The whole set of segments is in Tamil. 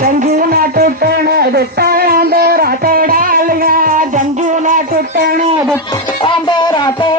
ஜஞ்சுனா துட்டணது ஆம்பரா தோடாளுங்க ஜஞ்சுனா துட்டணது ஆம்பரா தோ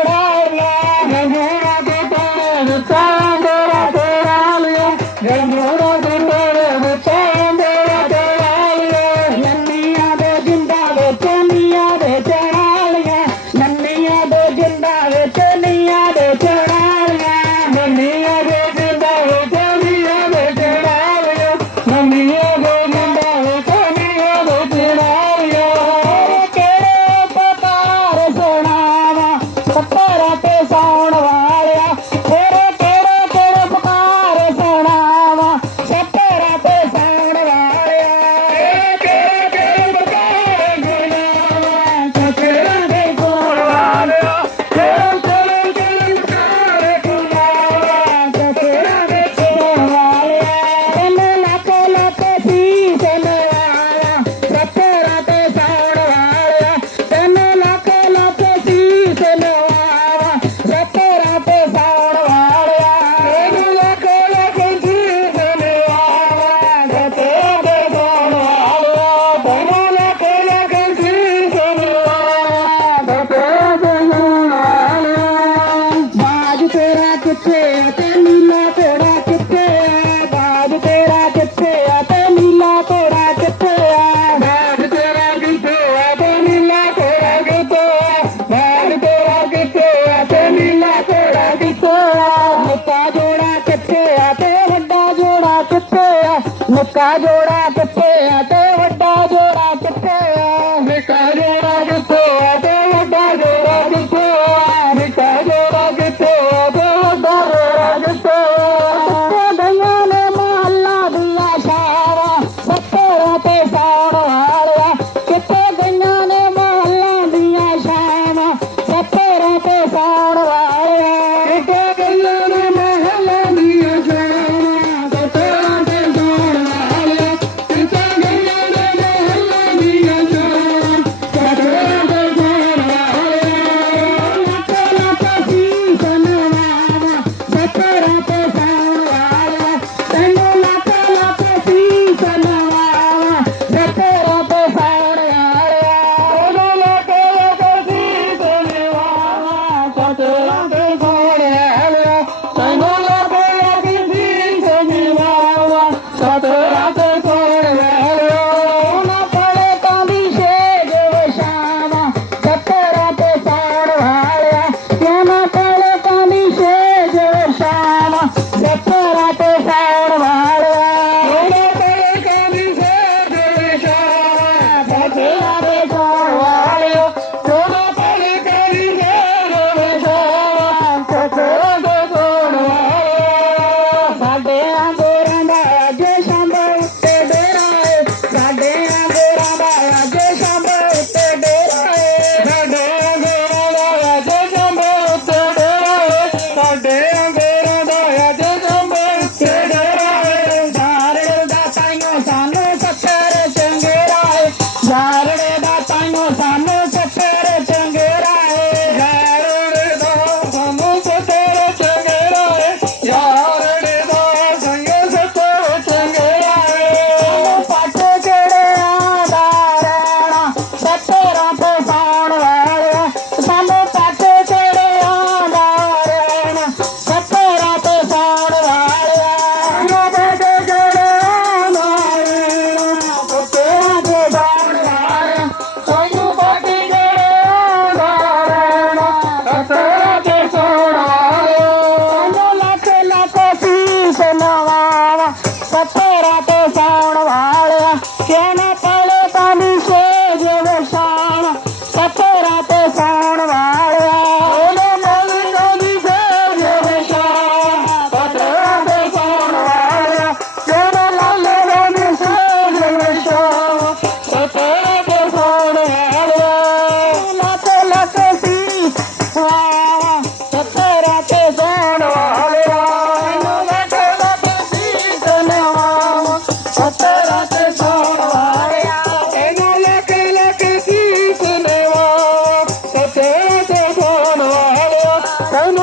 ਕਿੱਥੇ ਆ ਤੇ ਵੱਡਾ साथ Bueno.